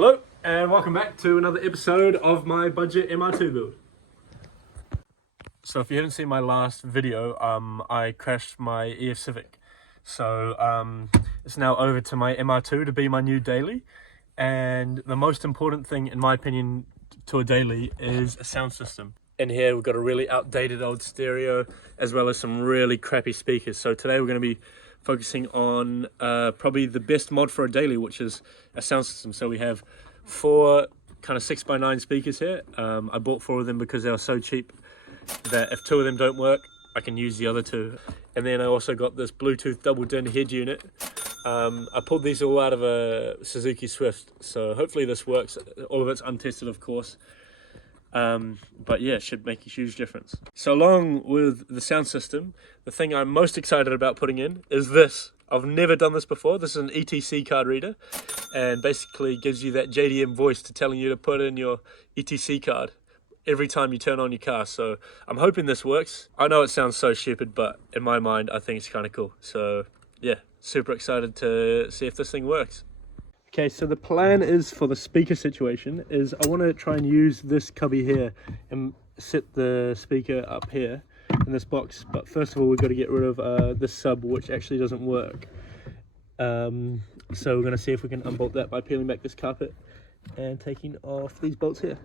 Hello and welcome back to another episode of my budget MR2 build. So if you haven't seen my last video, I crashed my EF Civic. So it's now over to my MR2 to be my new daily. And the most important thing, in my opinion, to a daily is a sound system. In here we've got a really outdated old stereo as well as some really crappy speakers. So today we're going to be focusing on probably the best mod for a daily, which is a sound system. So we have 4 kind of 6x9 speakers here. I bought 4 of them because they were so cheap that if 2 of them don't work, I can use the other 2. And then I also got this Bluetooth double din head unit. I pulled these all out of a Suzuki Swift, so hopefully this works. All of it's untested, of course. But yeah, it should make a huge difference. So along with the sound system, the thing I'm most excited about putting in is this. I've never done this before. This is an ETC card reader and basically gives you that JDM voice to telling you to put in your ETC card every time you turn on your car. So I'm hoping this works. I know it sounds so stupid, but in my mind, I think it's kind of cool. So yeah, super excited to see if this thing works. Okay, so the plan is for the speaker situation is I want to try and use this cubby here and set the speaker up here in this box. But first of all, we've got to get rid of this sub, which actually doesn't work. So we're going to see if we can unbolt that by peeling back this carpet and taking off these bolts here.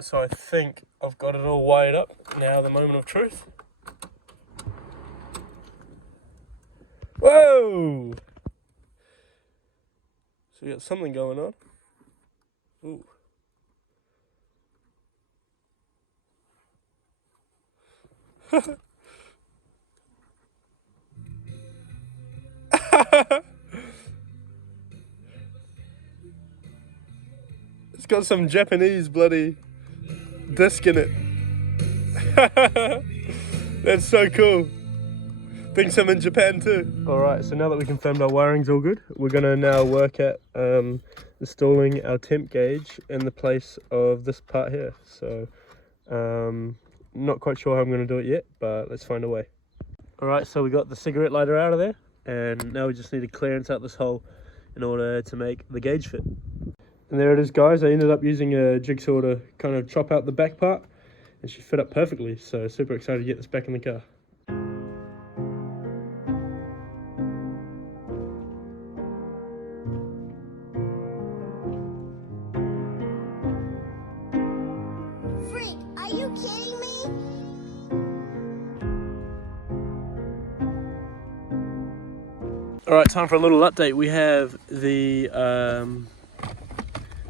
So I think I've got it all wired up. Now the moment of truth. Whoa! So we got something going on. Ooh. It's got some Japanese bloody disc in it. That's so cool. Thinks I'm in Japan too. Alright, so now that we confirmed our wiring's all good, we're gonna now work at installing our temp gauge in the place of this part here. So not quite sure how I'm gonna do it yet, but let's find a way. Alright, so we got the cigarette lighter out of there, and now we just need to clearance out this hole in order to make the gauge fit. And there it is, guys. I ended up using a jigsaw to kind of chop out the back part, and she fit up perfectly. So super excited to get this back in the car. Freak, are you kidding me? Alright, time for a little update. We have the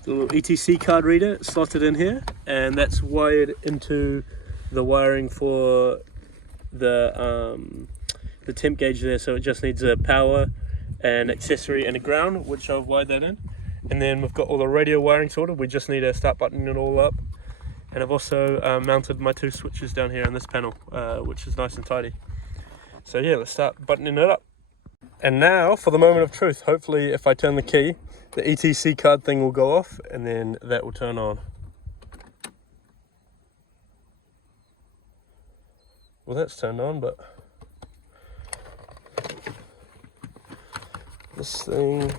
little ETC card reader slotted in here, and that's wired into the wiring for the temp gauge there, so it just needs a power, an accessory and a ground, which I've wired that in. And then we've got all the radio wiring sorted. We just need to start buttoning it all up. And I've also mounted my 2 switches down here on this panel, which is nice and tidy. So yeah, let's start buttoning it up. And now for the moment of truth. Hopefully if I turn the key, the ETC card thing will go off, and then that will turn on. Well, that's turned on, but this thing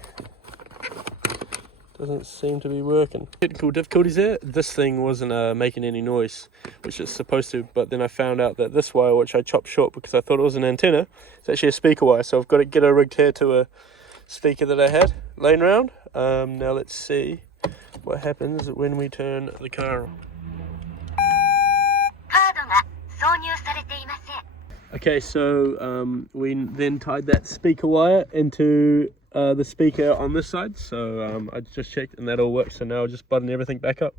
doesn't seem to be working. Technical difficulties there. This thing wasn't making any noise, which it's supposed to, but then I found out that this wire, which I chopped short because I thought it was an antenna, it's actually a speaker wire, so I've got to get it rigged here to a speaker that I had laying around. Now let's see what happens when we turn the car on. Okay, so we then tied that speaker wire into the speaker on this side, so I just checked and that all works, so now I'll just button everything back up.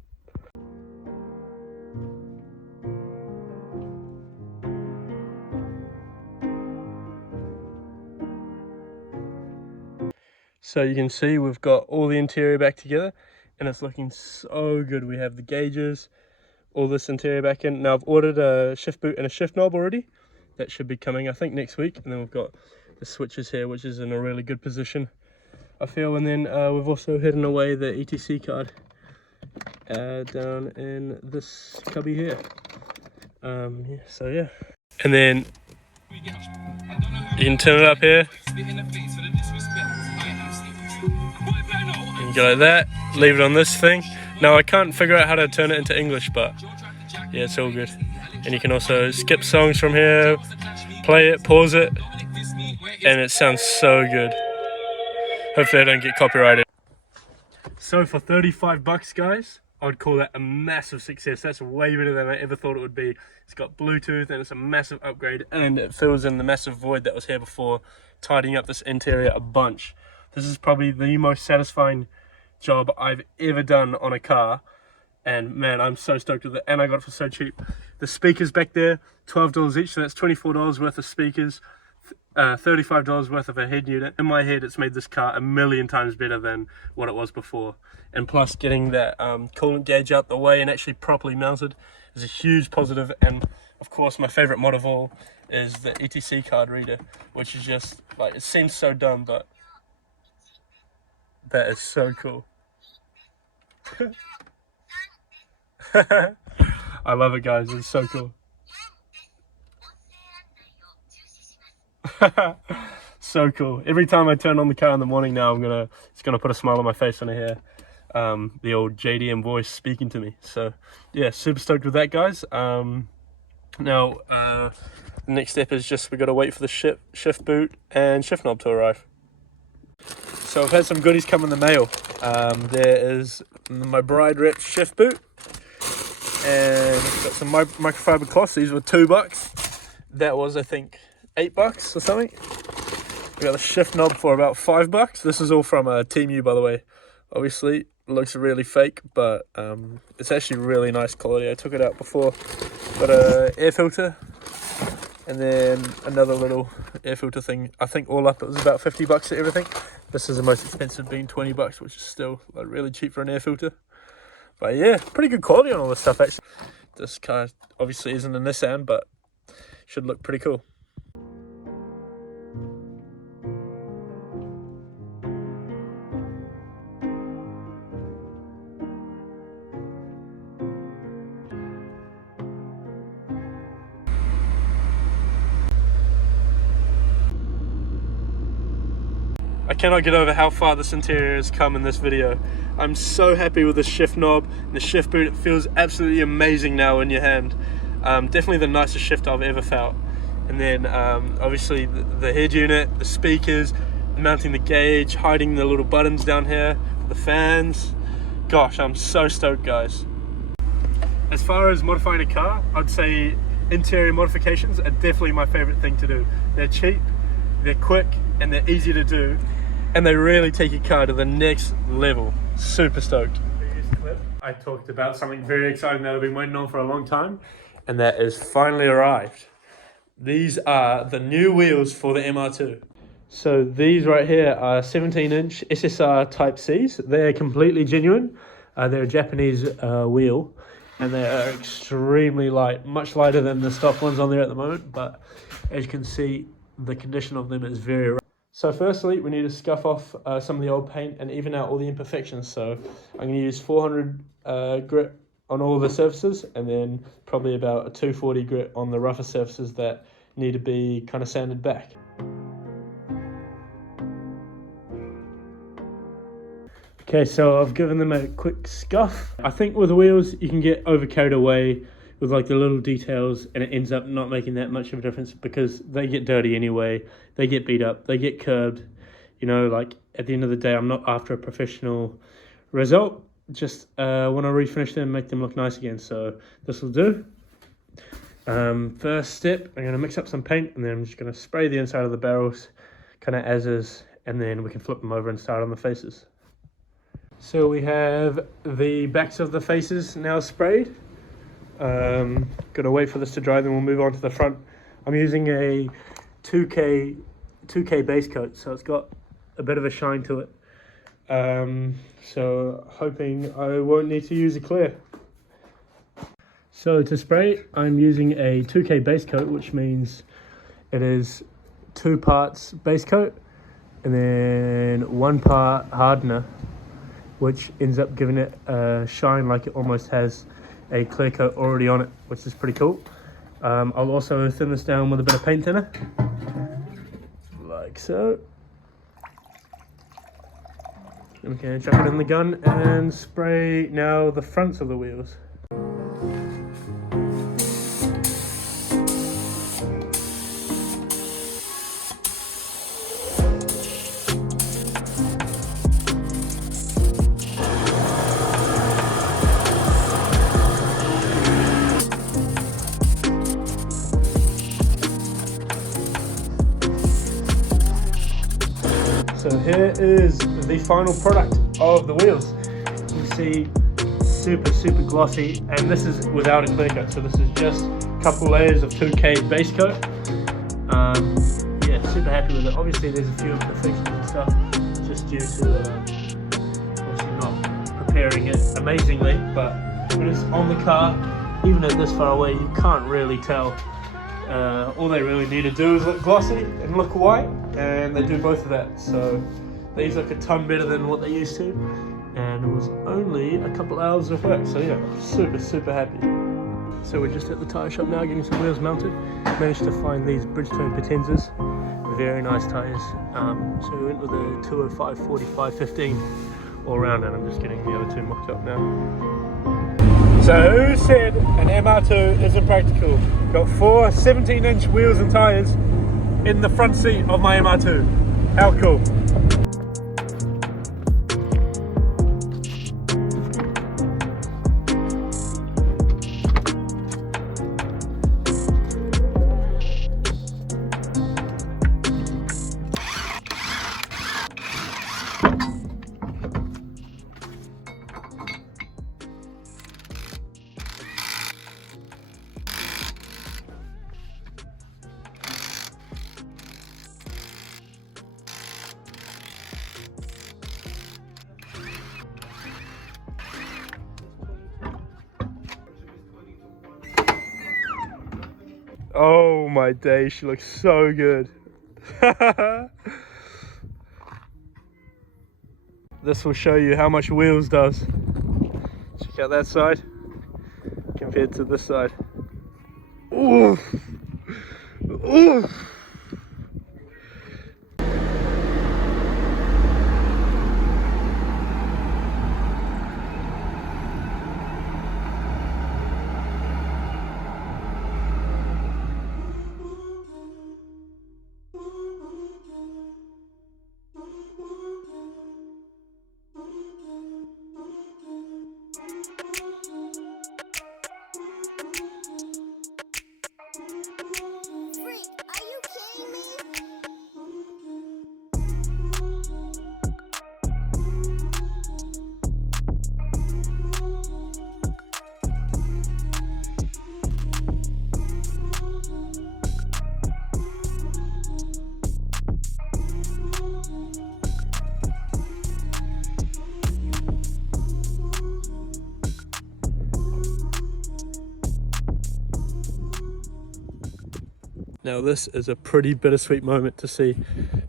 So you can see we've got all the interior back together, and it's looking so good. We have the gauges, all this interior back in. Now I've ordered a shift boot and a shift knob already. That should be coming, I think, next week. And then we've got the switches here, which is in a really good position, I feel. And then we've also hidden away the ETC card down in this cubby here. Yeah, so yeah. And then you can turn it up here. You go like that, leave it on this thing. Now I can't figure out how to turn it into English, but yeah, it's all good. And you can also skip songs from here, play it, pause it, and it sounds so good. Hopefully I don't get copyrighted. So for 35 bucks, guys, I would call that a massive success. That's way better than I ever thought it would be. It's got Bluetooth and it's a massive upgrade, and it fills in the massive void that was here before, tidying up this interior a bunch. This is probably the most satisfying job I've ever done on a car, and man, I'm so stoked with it, and I got it for so cheap. The speakers back there, $12 each, so that's $24 worth of speakers, $35 worth of a head unit. In my head, it's made this car a million times better than what it was before, and plus getting that coolant gauge out the way and actually properly mounted is a huge positive. And of course, my favorite mod of all is the ETC card reader, which is just like, it seems so dumb, but that is so cool. I love it, guys. It's so cool. So cool. Every time I turn on the car in the morning now, it's gonna put a smile on my face when I hear the old JDM voice speaking to me. So yeah, super stoked with that, guys. Now the next step is just we got to wait for the shift boot and shift knob to arrive. So I've had some goodies come in the mail. There is my bride wrapped shift boot, and got some microfiber cloths. These were $2. That was, I think, $8 or something. We got the shift knob for about $5. This is all from Team U, by the way. Obviously, it looks really fake, but it's actually really nice quality. I took it out before. Got a air filter, and then another little air filter thing. I think all up it was about $50 for everything. This is the most expensive, being $20, which is still like really cheap for an air filter. But yeah, pretty good quality on all this stuff actually. This car obviously isn't a Nissan, but should look pretty cool. I cannot get over how far this interior has come in this video. I'm so happy with the shift knob and the shift boot. It feels absolutely amazing now in your hand. Definitely the nicest shift I've ever felt. And then obviously the head unit, the speakers, mounting the gauge, hiding the little buttons down here for the fans. Gosh, I'm so stoked, guys. As far as modifying a car, I'd say interior modifications are definitely my favorite thing to do. They're cheap, they're quick, and they're easy to do, and they really take your car to the next level. Super stoked. Previous clip, I talked about something very exciting that I've been waiting on for a long time, and that has finally arrived. These are the new wheels for the MR2. So these right here are 17-inch SSR Type Cs. They're completely genuine. They're a Japanese wheel, and they are extremely light, much lighter than the stock ones on there at the moment, but as you can see, the condition of them is very rough. So firstly, we need to scuff off some of the old paint and even out all the imperfections. So I'm going to use 400 grit on all the surfaces, and then probably about a 240 grit on the rougher surfaces that need to be kind of sanded back. Okay, so I've given them a quick scuff. I think with the wheels, you can get over carried away with like the little details, and it ends up not making that much of a difference because they get dirty anyway, they get beat up, they get curbed. You know, like at the end of the day, I'm not after a professional result, just want to refinish them, make them look nice again. So this will do. First step, I'm going to mix up some paint, and then I'm just going to spray the inside of the barrels kind of as is, and then we can flip them over and start on the faces. So we have the backs of the faces now sprayed. Gotta wait for this to dry, then we'll move on to the front. I'm using a 2K base coat, so it's got a bit of a shine to it. So hoping I won't need to use a clear. So to spray, I'm using a 2K base coat, which means it is 2 parts base coat and then 1 part hardener, which ends up giving it a shine like it almost has a clear coat already on it, which is pretty cool. I'll also thin this down with a bit of paint thinner, like so. Okay, chuck it in the gun and spray now the fronts of the wheels. So here is the final product of the wheels. You see, super glossy, and this is without a clear coat. So this is just a couple layers of 2K base coat. Yeah, super happy with it. Obviously there's a few imperfections and stuff, just due to obviously not preparing it amazingly, but when it's on the car, even at this far away, you can't really tell. All they really need to do is look glossy and look white, and they do both of that. So these look a ton better than what they used to, and it was only a couple hours of work. So yeah, super happy. So we're just at the tyre shop now getting some wheels mounted. Managed to find these Bridgestone Potenzas, very nice tyres. So we went with a 205 45 15 all round, and I'm just getting the other two mocked up now. So who said an MR2 isn't practical? Got 4 17-inch wheels and tyres in the front seat of my MR2. How cool. Oh my days, she looks so good. This will show you how much wheels does. Check out that side compared to this side. Ooh. Ooh. Now this is a pretty bittersweet moment to see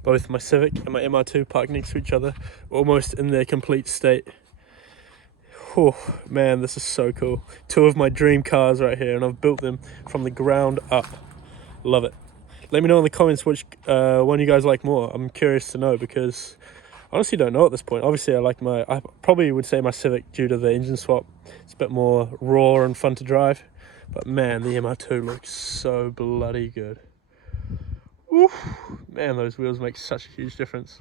both my Civic and my MR2 parked next to each other, almost in their complete state. Oh man, this is so cool. Two of my dream cars right here, and I've built them from the ground up. Love it. Let me know in the comments which one you guys like more. I'm curious to know, because I honestly don't know at this point. Obviously I probably would say my Civic due to the engine swap. It's a bit more raw and fun to drive. But man, the MR2 looks so bloody good. Oof, man, those wheels make such a huge difference.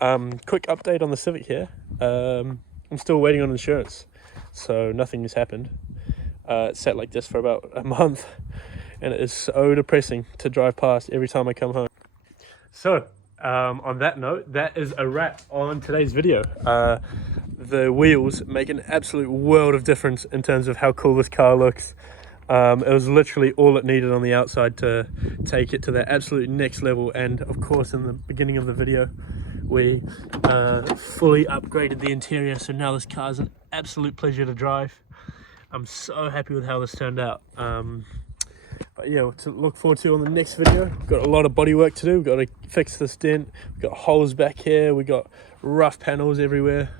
Quick update on the Civic here. I'm still waiting on insurance, so nothing has happened. It's sat like this for about a month, and it is so depressing to drive past every time I come home. So, on that note, that is a wrap on today's video. The wheels make an absolute world of difference in terms of how cool this car looks. It was literally all it needed on the outside to take it to that absolute next level. And of course, in the beginning of the video, we fully upgraded the interior, so now this car is an absolute pleasure to drive. I'm so happy with how this turned out. But yeah, to look forward to on the next video. We've got a lot of body work to do. We've got to fix this dent. We've got holes back here. We've got rough panels everywhere.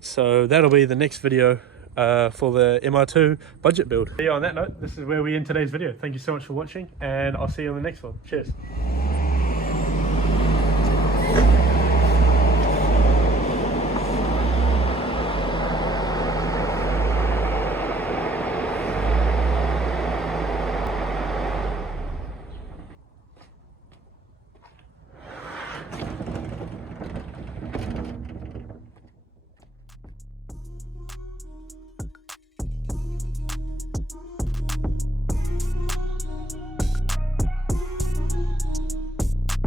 So that'll be the next video for the MR2 budget build. Yeah, on that note, this is where we end today's video. Thank you so much for watching, and I'll see you on the next one. Cheers.